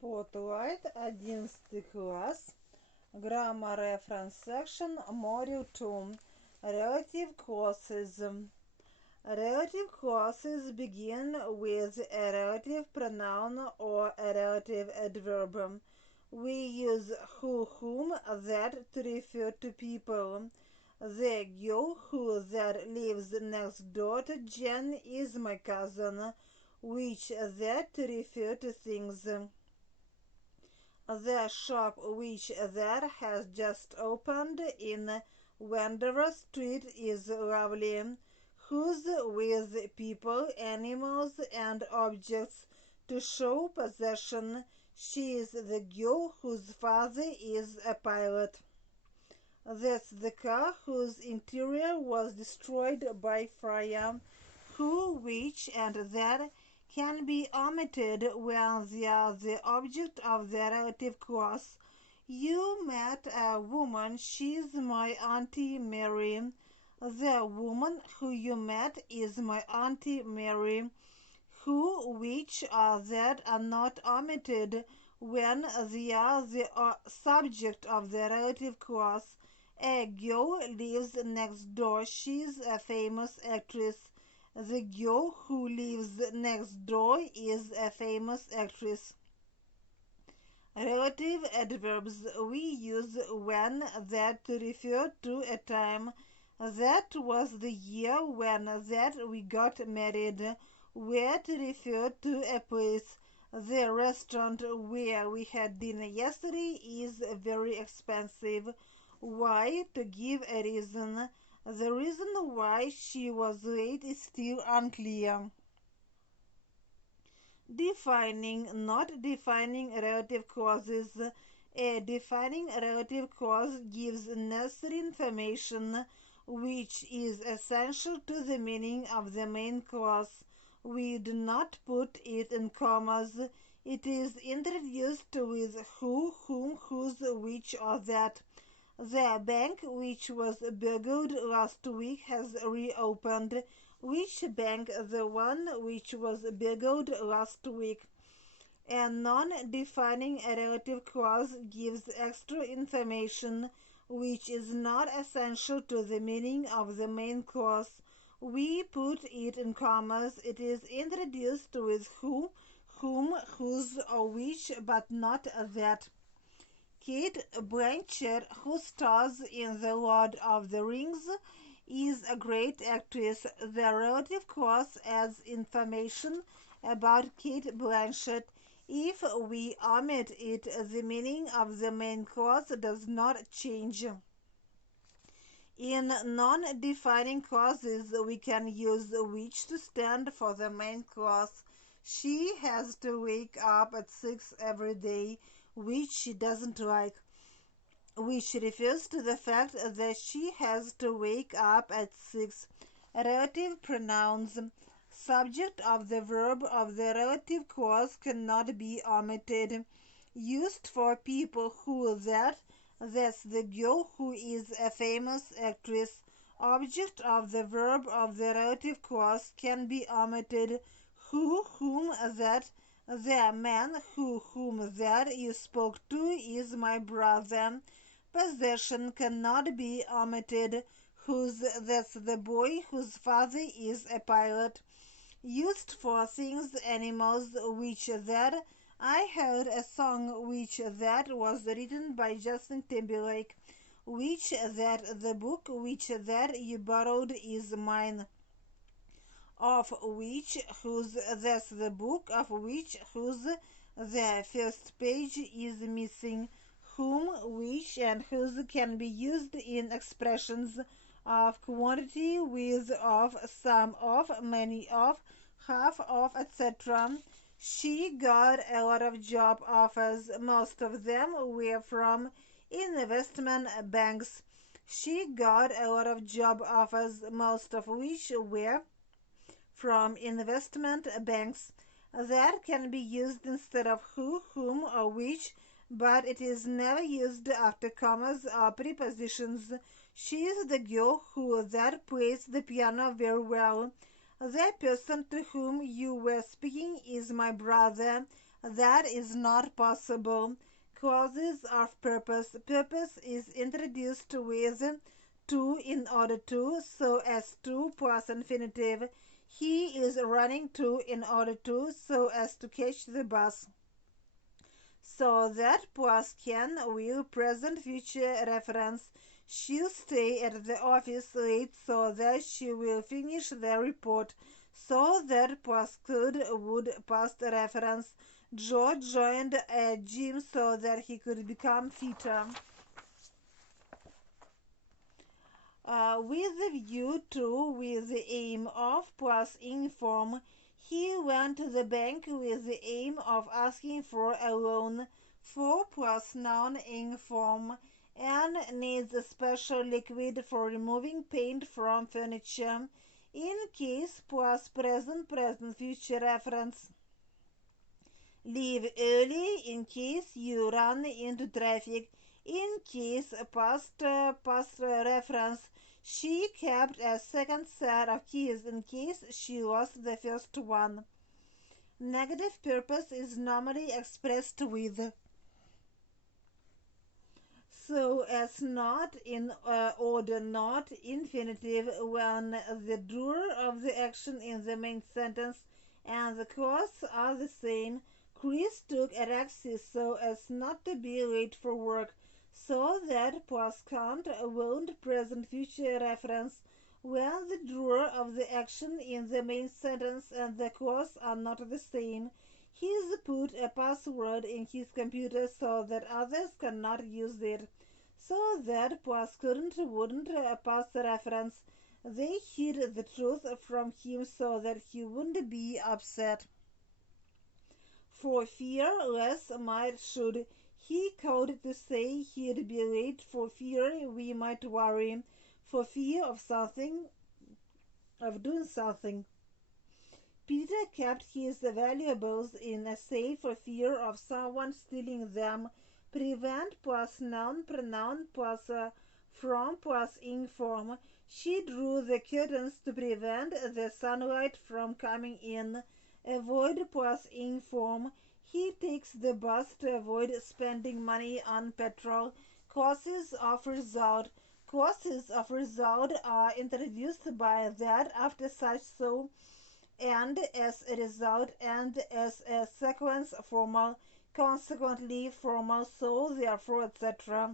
Spotlight, 11 класс, Grammar Reference Section, Module 2, Relative Clauses. Relative clauses begin with a relative pronoun or a relative adverb. We use who, whom, that to refer to people. The girl who that lives next door to Jen is my cousin, which that to refer to things. The shop which that has just opened in Wendover Street is lovely. Whose with people, animals, and objects to show possession. She is the girl whose father is a pilot. That's the car whose interior was destroyed by fire. Who, which, and that can be omitted when they are the object of the relative clause. You met a woman, she's my Auntie Mary. The woman who you met is my Auntie Mary. Who, which, or that are not omitted when they are the subject of the relative clause. A girl lives next door, she's a famous actress. The girl who lives next door is a famous actress. Relative adverbs we use when that to refer to a time. That was the year when that we got married. Where to refer to a place. The restaurant where we had dinner yesterday is very expensive. Why, to give a reason. The reason why she was late is still unclear. Defining, not defining relative clauses. A defining relative clause gives necessary information which is essential to the meaning of the main clause. We do not put it in commas. It is introduced with who, whom, whose, which, or that. The bank which was burgled last week has reopened. Which bank? The one which was burgled last week. A non-defining relative clause gives extra information which is not essential to the meaning of the main clause. We put it in commas. It is introduced with who, whom, whose, or which, but not that. Kate Blanchett, who stars in The Lord of the Rings, is a great actress. The relative clause adds information about Kate Blanchett. If we omit it, the meaning of the main clause does not change. In non-defining clauses, we can use which to stand for the main clause. She has to wake up at 6 every day, which she doesn't like, which refers to the fact that she has to wake up at 6. Relative pronouns. Subject of the verb of the relative clause cannot be omitted. Used for people who that's the girl who is a famous actress. Object of the verb of the relative clause can be omitted. Who, whom, that. The man whom that you spoke to is my brother. Possession cannot be omitted. Whose, that's the boy whose father is a pilot. Used for things, animals, which that. I heard a song which that was written by Justin Timberlake. Which that the book which that you borrowed is mine. Of which, whose, that's the book of which, whose, the first page is missing. Whom, which, and whose can be used in expressions of quantity with of, some of, many of, half of, etc. She got a lot of job offers. Most of them were from investment banks. She got a lot of job offers, most of which were from investment banks. That can be used instead of who, whom, or which, but it is never used after commas or prepositions. She is the girl who that plays the piano very well. The person to whom you were speaking is my brother. That is not possible. Clauses of purpose. Purpose is introduced with to in order to, so as to plus infinitive. He is running to in order to, so as to catch the bus. So that plus can, will, present, future reference. She'll stay at the office late so that she will finish the report. So that plus could, would, past reference. George joined a gym so that he could become fitter. With the view to, with the aim of plus inform, he went to the bank with the aim of asking for a loan. For plus noun inform, and needs a special liquid for removing paint from furniture. In case plus present future reference. Leave early in case you run into traffic. In case past reference. She kept a second set of keys in case she lost the first one. Negative purpose is normally expressed with so as, not in order, not infinitive, when the doer of the action in the main sentence and the cause are the same. Chris took a taxi so as not to be late for work. So that plus can't, won't, present future reference when the doer of the action in the main sentence and the cause are not the same. He's put a password in his computer so that others cannot use it. So that plus couldn't, wouldn't, pass reference. They hid the truth from him so that he wouldn't be upset. For fear less might should. He called to say he'd be late for fear we might worry. For fear of something, of doing something. Peter kept his valuables in a safe for fear of someone stealing them. Prevent plus noun, pronoun plus from plus inform. She drew the curtains to prevent the sunlight from coming in. Avoid plus inform. He takes the bus to avoid spending money on petrol. Causes of result. Causes of result are introduced by that, after such, so, and as a result, and as a sequence formal, consequently formal, so, therefore, etc.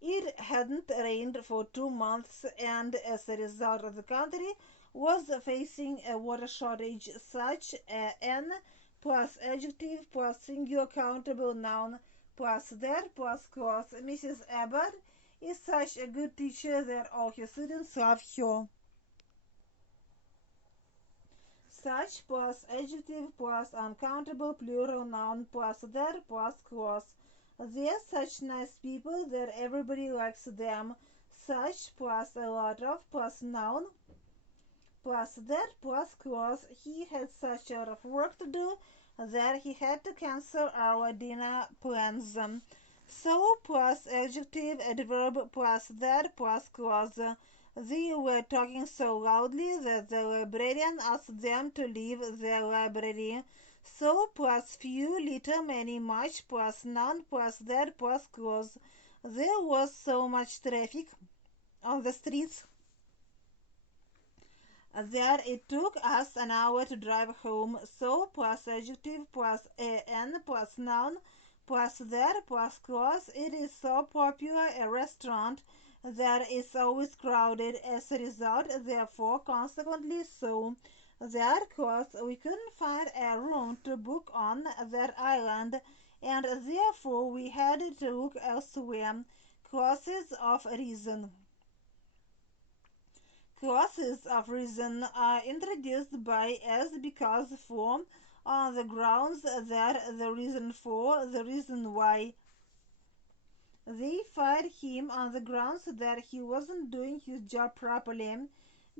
It hadn't rained for 2 months, and as a result the country was facing a water shortage. Such an plus adjective plus singular countable noun plus that plus clause. Mrs. Abbott is such a good teacher that all her students love her. Such plus adjective plus uncountable plural noun plus that plus clause. They're such nice people that everybody likes them. Such plus a lot of plus noun plus that plus clause. He had such a lot of work to do that he had to cancel our dinner plans. So plus adjective, adverb plus that plus clause. They were talking so loudly that the librarian asked them to leave the library. So plus few, little, many, much plus none plus that plus clause. There was so much traffic on the streets that it took us an hour to drive home. So plus adjective plus an plus noun plus that plus clause. It is so popular a restaurant that is always crowded. As a result, therefore, consequently, so that clause, we couldn't find a room to book on that island, and therefore we had to look elsewhere. Clauses of reason. Clauses of reason are introduced by as, because, for, on the grounds that, the reason for, the reason why. They fired him on the grounds that he wasn't doing his job properly,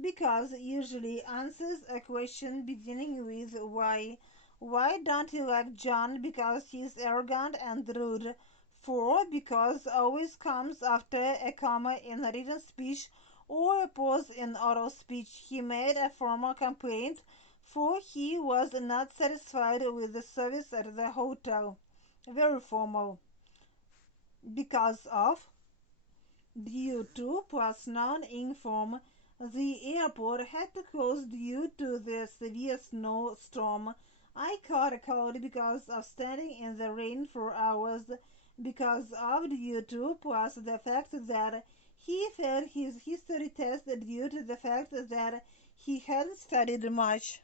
because usually answers a question beginning with why. Why don't you like John? Because he's arrogant and rude. For, because always comes after a comma in a written speech or a pause in oral speech. He made a formal complaint. for he was not satisfied with the service at the hotel. Very formal. Because of. Due to plus noun inform. The airport had to close due to the severe snowstorm. I caught a cold because of standing in the rain for hours. Because of due to plus the fact that he failed his history test due to the fact that he hadn't studied much.